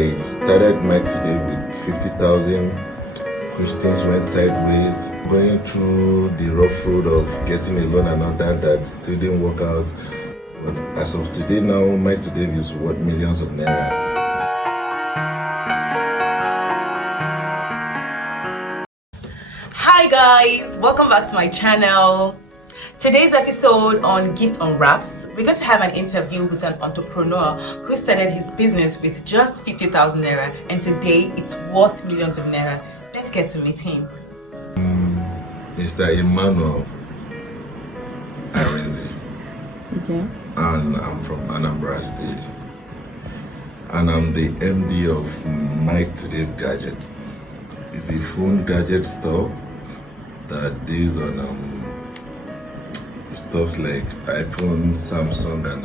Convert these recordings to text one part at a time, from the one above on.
I started my today with 50,000. Things went sideways, going through the rough road of getting a loan and all that still didn't work out. But as of today now, my today is worth millions of naira. Hi guys, welcome back to my channel. Today's episode on Gift Unwraps, we're going to have an interview with an entrepreneur who started his business with just 50,000 naira and today it's worth millions of naira. Let's get to meet him. Mr. Emmanuel. Okay. And I'm from Anambra State. And I'm the MD of Mike Today Gadget. It's a phone gadget store that deals on stuff like iPhone, Samsung, and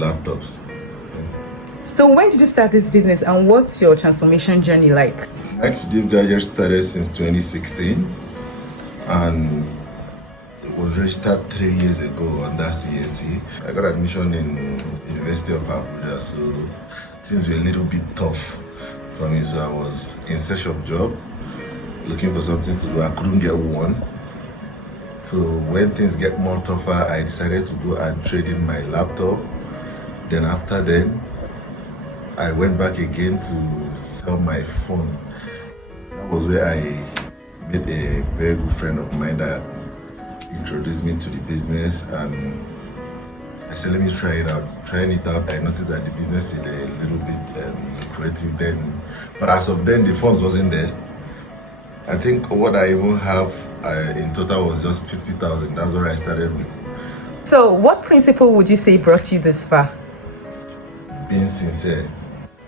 laptops. So when did you start this business and what's your transformation journey like? Mike Today Gadget started since 2016 and it was registered 3 years ago under CSC. I got admission in University of Abuja, so things were a little bit tough for me, so I was in search of job, looking for something to do. I couldn't get one. So when things get more tougher, I decided to go and trade in my laptop. Then after then, I went back again to sell my phone. That was where I met a very good friend of mine that introduced me to the business, and I said, let me try it out. Trying it out, I noticed that the business is a little bit lucrative then, but as of then, the funds wasn't there. I think what I even have in total was just 50,000. That's what I started with. So what principle would you say brought you this far? Being sincere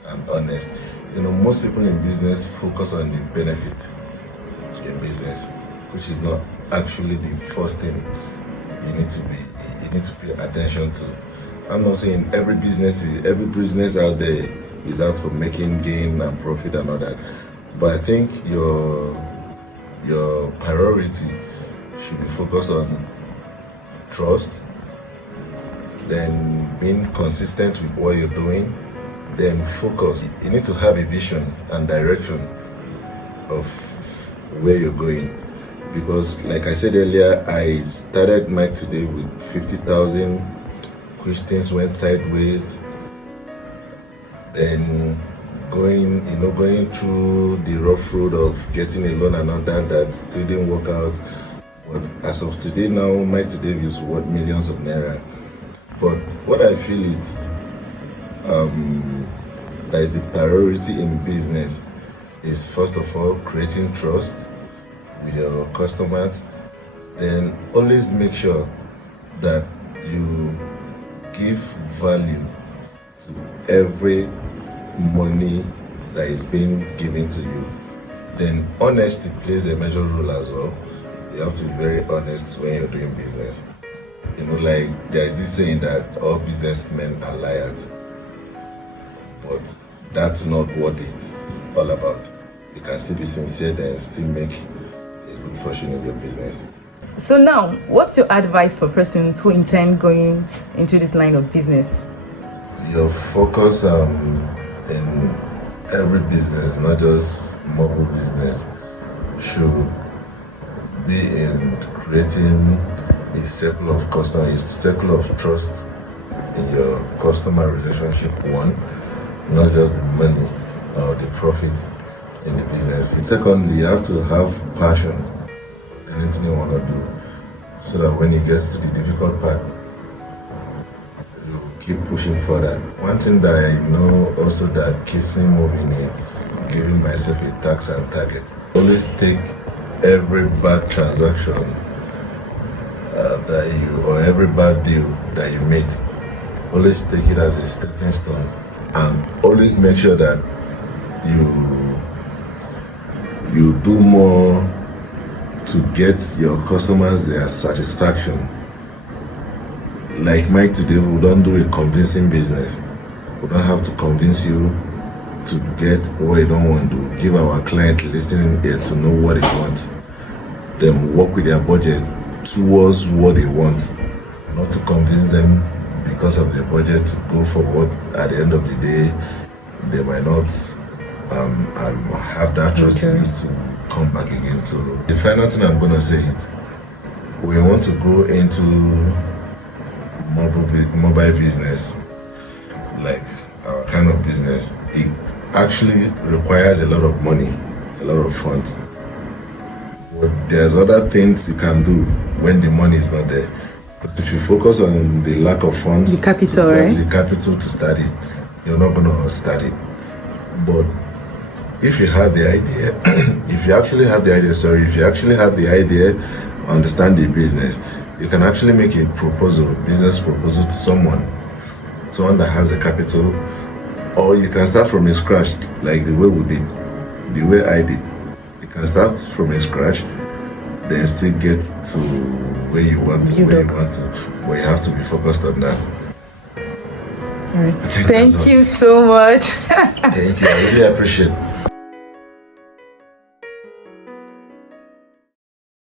and honest. You know, most people in business focus on the benefit in business, which is not actually the first thing you need to pay attention to. I'm not saying every business out there is out for making gain and profit and all that, but I think your priority should be focused on trust, then being consistent with what you're doing, then focus. You need to have a vision and direction of where you're going. Because like I said earlier, I started Mike Today with 50,000, things went sideways, then going through the rough road of getting a loan and all that still didn't work out. But as of today now, Mike Today is worth millions of naira. But what I feel is that is the priority in business is first of all creating trust with your customers. Then always make sure that you give value to every money that is being given to you. Then honesty plays a major role as well. You have to be very honest when you're doing business. You know, like there is this saying that all businessmen are liars, but that's not what it's all about. You can still be sincere and still make a good fortune in your business. So now, what's your advice for persons who intend going into this line of business? Your focus in every business, not just mobile business, should be in creating a circle of customers, a circle of trust in your customer relationship. One, not just the money or the profit in the business. And secondly, you have to have passion for anything you want to do, so that when it gets to the difficult part, you keep pushing further. One thing that I know also that keeps me moving is giving myself a task and target. Always take every bad transaction or every bad deal that you made, always take it as a stepping stone, and always make sure that you do more to get your customers their satisfaction. Like Mike Today, we don't do a convincing business. We don't have to convince you to get what you don't want to. Give our client listening ear to know what they want. Then work with their budget towards what they want, not to convince them because of their budget to go for what at the end of the day might not have that trust in you to come back again. To the final thing I'm gonna say is, we want to go into mobile business, like our kind of business. It actually requires a lot of money, a lot of funds. But there's other things you can do when the money is not there. Because if you focus on the lack of funds, the capital, right? The capital to study, you're not gonna study. But if you have the idea, if you actually have the idea, understand the business, you can actually make a business proposal to someone that has the capital, or you can start from a scratch, like the way we did, the way I did. You can start from a scratch, then still get to where you want to, but you have to be focused on that. All right. Thank you so much. Thank you. I really appreciate it.